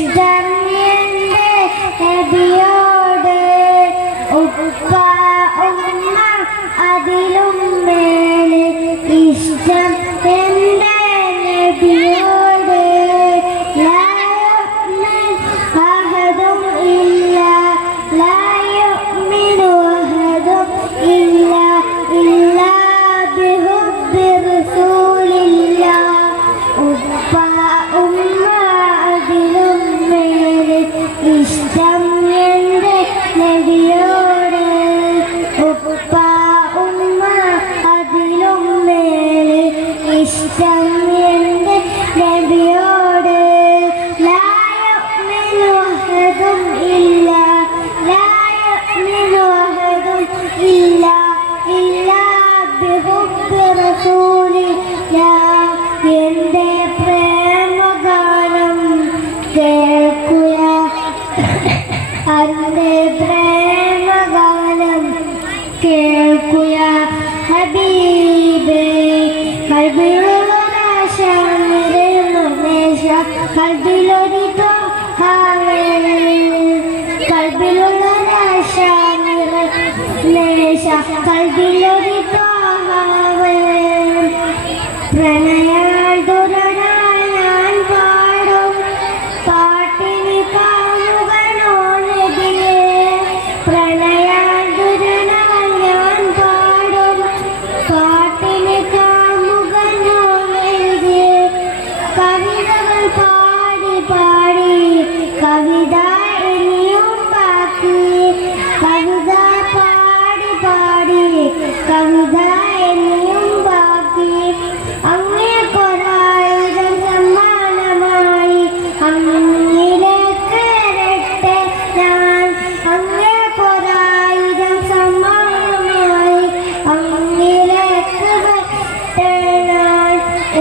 ഇഷ്ടം എന്റെ നബിയോട് ഉപ്പ ഉമ്മ അതിലും മേലെ ഇഷ്ടം എന്റെ നബിയോട് ലാ യുഅ്മിൻ അഹദും ഇല്ലാ ലാ യുഅ്മിനു അഹദും ഇല്ലാ ബിഹുബ്ബി റസൂലില്ലാഹ് ഉപ്പ ഉമ്മ അതിലും മേലെ ഇഷ്ടം എന്റെ നബിയോട് ഉപ്പ ഉമ്മ അതിലും മേലെ ഇഷ്ടം എന്റെ നബിയോട് ലാ യുഅ്മിനു അഹദും ഇല്ലാ ലാ യുഅ്മിനു അഹദും ഇല്ലാ ബിഹുബ്ബി റസൂലില്ലാഹ് എന്റെ പ്രേമഗാനം കേൾക്കുക അന്റെ പ്രേമഗാനം കേൾക്കുക ഹബീബേ കൽബിലുള്ളൊരാശ നിറയുന്നേശ കൽബിലൊരിതോ കൽബിലുള്ളൊരാശ നിറയുന്നേശ കൽബിലൊരിതോ പ്രണയാൽ ദുരനായി ഞാൻ പാടും പാട്ടിന് കാമുകനോ നബിയേ പ്രണയാൽ ദുരനായി ഞാൻ പാടും പാട്ടിന് കാമുകനോ നബിയേ കവിതകൾ പാടി പാടി കവിത ഇനിയും ബാക്കി കവിത പാടി പാടി കവിത ഇനിയും ബാക്കി അങ്ങേക്കൊരായിരം സമ്മാനമായി അങ്ങിലേക്ക് വരട്ടെ ഞാൻ അങ്ങേക്കൊരായിരം സമ്മാനമായി അങ്ങിലേക്ക് വരട്ടെ ഞാൻ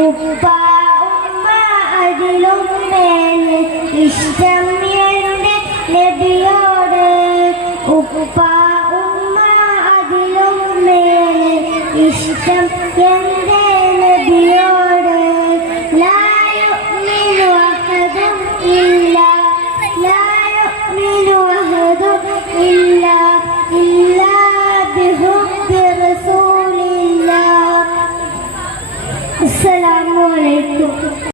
ഉപ്പ ഉമ്മ അതിലും മേലെ ഇഷ്ടം എന്റെ നബിയോട് ഉപ്പ ഉമ്മ അതിലും മേലെ ഇഷ്ടം എന്റെ നബിയോട്